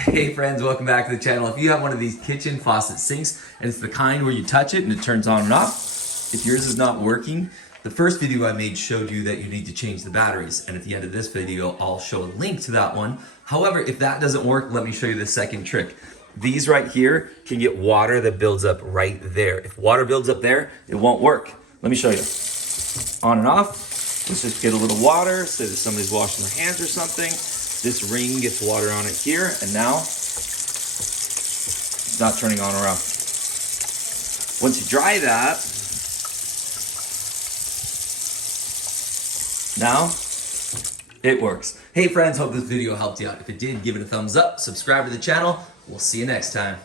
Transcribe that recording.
Hey friends, welcome back to the channel. If you have one of these kitchen faucet sinks and it's the kind where you touch it and it turns on and off, if yours is not working, the first video I made showed you that you need to change the batteries, and at the end of this video I'll show a link to that one. However, if that doesn't work, let me show you the second trick. These right here can get water that builds up right there. If water builds up there, it won't work. Let me show you. On and off. Let's just get a little water, say that somebody's washing their hands or something. This ring gets water on it here, and now it's not turning on or off. Once you dry that, now it works. Hey friends, hope this video helped you out. If it did, give it a thumbs up, subscribe to the channel. We'll see you next time.